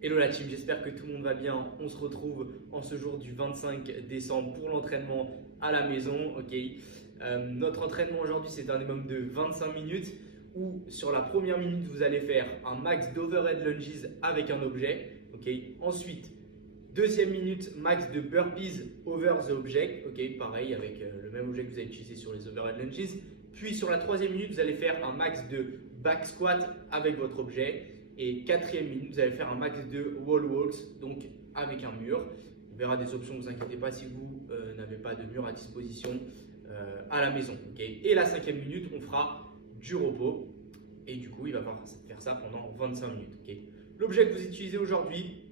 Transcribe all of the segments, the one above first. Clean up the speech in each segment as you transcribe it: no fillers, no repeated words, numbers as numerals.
Hello la team, j'espère que tout le monde va bien. On se retrouve en ce jour du 25 décembre pour l'entraînement à la maison. Notre entraînement aujourd'hui, c'est un minimum de 25 minutes où sur la première minute, vous allez faire un max d'overhead lunges avec un objet. Ensuite, deuxième minute, max de burpees over the object. Pareil avec le même objet que vous avez utilisé sur les overhead lunges. Puis sur la troisième minute, vous allez faire un max de back squat avec votre objet. Et quatrième minute, vous allez faire un max de wall walks, donc avec un mur. On verra des options, ne vous inquiétez pas si vous n'avez pas de mur à disposition à la maison. Et la cinquième minute, on fera du repos. Et du coup, il va falloir faire ça pendant 25 minutes. L'objet que vous utilisez aujourd'hui,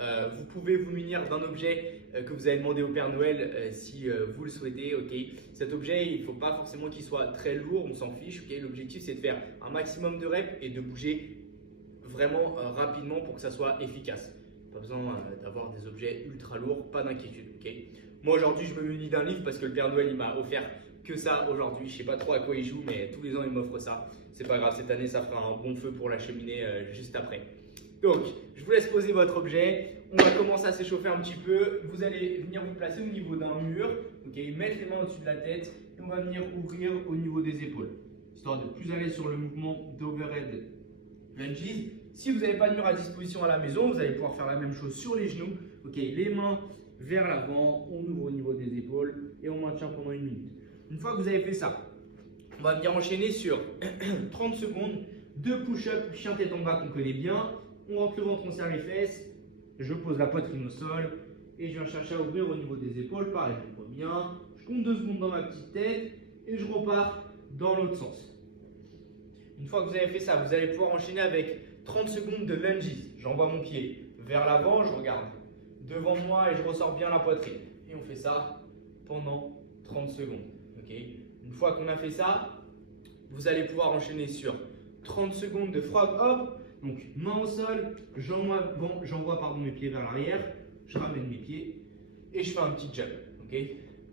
vous pouvez vous munir d'un objet que vous avez demandé au Père Noël si vous le souhaitez. Cet objet, il ne faut pas forcément qu'il soit très lourd, on s'en fiche. L'objectif, c'est de faire un maximum de reps et de bouger vraiment rapidement pour que ça soit efficace. Pas besoin d'avoir des objets ultra lourds, pas d'inquiétude. Moi aujourd'hui, je me munis d'un livre parce que le Père Noël il m'a offert que ça aujourd'hui. Je sais pas trop à quoi il joue, mais tous les ans il m'offre ça. C'est pas grave, cette année ça fera un bon feu pour la cheminée juste après. Donc, je vous laisse poser votre objet. On va commencer à s'échauffer un petit peu. Vous allez venir vous placer au niveau d'un mur, mettre les mains au-dessus de la tête et on va venir ouvrir au niveau des épaules, histoire de plus à l'aise sur le mouvement d'overhead lunges. Si vous n'avez pas de mur à disposition à la maison, vous allez pouvoir faire la même chose sur les genoux. Les mains vers l'avant, on ouvre au niveau des épaules et on maintient pendant 1 minute. Une fois que vous avez fait ça, on va venir enchaîner sur 30 secondes de push-up, chien tête en bas qu'on connaît bien. On rentre le ventre, on serre les fesses. Je pose la poitrine au sol et je viens chercher à ouvrir au niveau des épaules. Pareil, je ouvre bien. Je compte 2 secondes dans ma petite tête et je repars dans l'autre sens. Une fois que vous avez fait ça, vous allez pouvoir enchaîner avec 30 secondes de lunges. J'envoie mon pied vers l'avant, je regarde devant moi et je ressors bien la poitrine. Et on fait ça pendant 30 secondes. Une fois qu'on a fait ça, vous allez pouvoir enchaîner sur 30 secondes de frog hop. Donc main au sol, j'envoie mes pieds vers l'arrière, je ramène mes pieds et je fais un petit jump.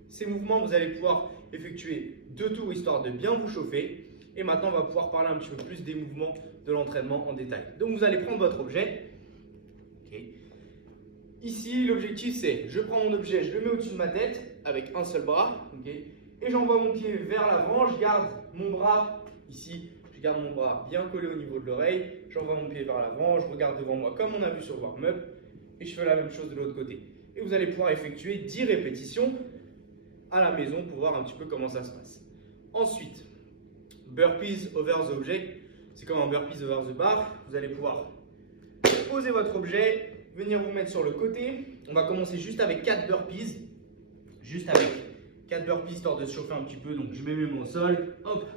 Ces mouvements, vous allez pouvoir effectuer 2 tours histoire de bien vous chauffer. Et maintenant, on va pouvoir parler un petit peu plus des mouvements de l'entraînement en détail. Donc, vous allez prendre votre objet. Ici, l'objectif, c'est je prends mon objet, je le mets au-dessus de ma tête avec un seul bras. Et j'envoie mon pied vers l'avant. Je garde mon bras ici. Je garde mon bras bien collé au niveau de l'oreille. J'envoie mon pied vers l'avant. Je regarde devant moi comme on a vu sur le warm-up. Et je fais la même chose de l'autre côté. Et vous allez pouvoir effectuer 10 répétitions à la maison pour voir un petit peu comment ça se passe. Ensuite, burpees over the object, c'est comme un burpees over the bar. Vous allez pouvoir poser votre objet, venir vous mettre sur le côté. On va commencer juste avec 4 burpees. Histoire de se chauffer un petit peu. Donc je mets mes mains au sol, hop,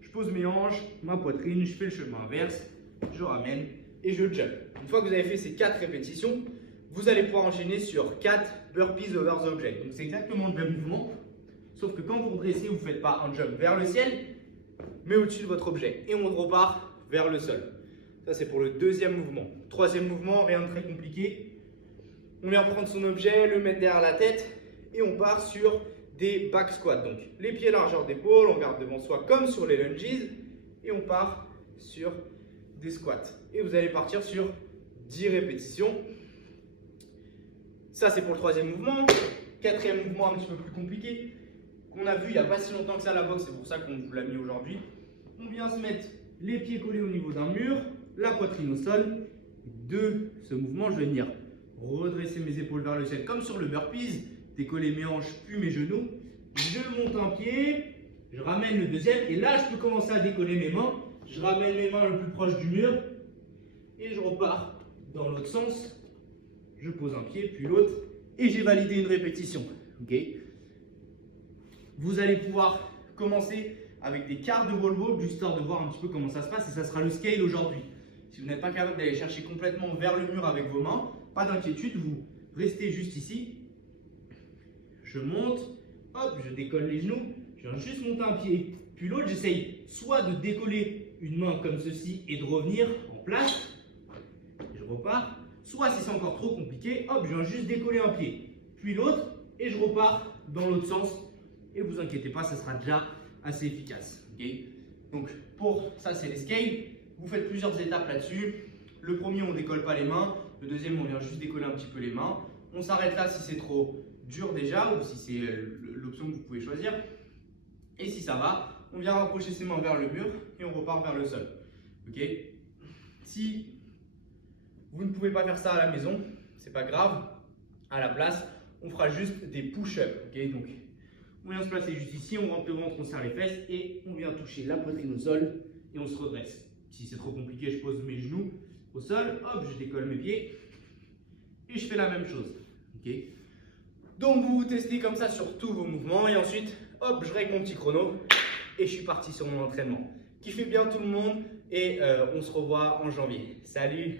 je pose mes hanches, ma poitrine, je fais le chemin inverse, je ramène et je jump. Une fois que vous avez fait ces 4 répétitions, vous allez pouvoir enchaîner sur 4 burpees over the object. Donc c'est exactement le même mouvement, sauf que quand vous redressez, vous ne faites pas un jump vers le ciel, mais au-dessus de votre objet. Et on repart vers le sol. Ça, c'est pour le deuxième mouvement. Troisième mouvement, rien de très compliqué. On vient prendre son objet, le mettre derrière la tête et on part sur des back squats. Donc, les pieds largeur d'épaule, on regarde devant soi comme sur les lunges et on part sur des squats. Et vous allez partir sur 10 répétitions. Ça, c'est pour le troisième mouvement. Quatrième mouvement, un petit peu plus compliqué, qu'on a vu il n'y a pas si longtemps que ça à la boxe, c'est pour ça qu'on vous l'a mis aujourd'hui. On vient se mettre les pieds collés au niveau d'un mur, la poitrine au sol. De ce mouvement, je vais venir redresser mes épaules vers le ciel comme sur le burpees, décoller mes hanches puis mes genoux. Je monte un pied, je ramène le deuxième et là je peux commencer à décoller mes mains. Je ramène mes mains le plus proche du mur et je repars dans l'autre sens. Je pose un pied puis l'autre et j'ai validé une répétition. Vous allez pouvoir commencer avec des quarts de wall walk, histoire de voir un petit peu comment ça se passe et ça sera le scale aujourd'hui. Si vous n'êtes pas capable d'aller chercher complètement vers le mur avec vos mains, pas d'inquiétude, vous restez juste ici. Je monte, hop, je décolle les genoux, je viens juste monter un pied, puis l'autre, j'essaye soit de décoller une main comme ceci et de revenir en place, je repars, soit si c'est encore trop compliqué, hop, je viens juste décoller un pied, puis l'autre, et je repars dans l'autre sens. Et vous inquiétez pas, ça sera déjà assez efficace. Donc pour ça, c'est les scales. Vous faites plusieurs étapes là-dessus. Le premier, on décolle pas les mains. Le deuxième, on vient juste décoller un petit peu les mains. On s'arrête là si c'est trop dur déjà ou si c'est l'option que vous pouvez choisir. Et si ça va, on vient rapprocher ses mains vers le mur et on repart vers le sol. Ok? Si vous ne pouvez pas faire ça à la maison, c'est pas grave. À la place, on fera juste des push-ups. Okay, donc, on vient se placer juste ici, on rentre le ventre, on serre les fesses et on vient toucher la poitrine au sol et on se redresse. Si c'est trop compliqué, je pose mes genoux au sol, hop, je décolle mes pieds et je fais la même chose. Okay. Donc, vous testez comme ça sur tous vos mouvements et ensuite, hop, je règle mon petit chrono et je suis parti sur mon entraînement. Kiffez bien tout le monde et on se revoit en janvier. Salut!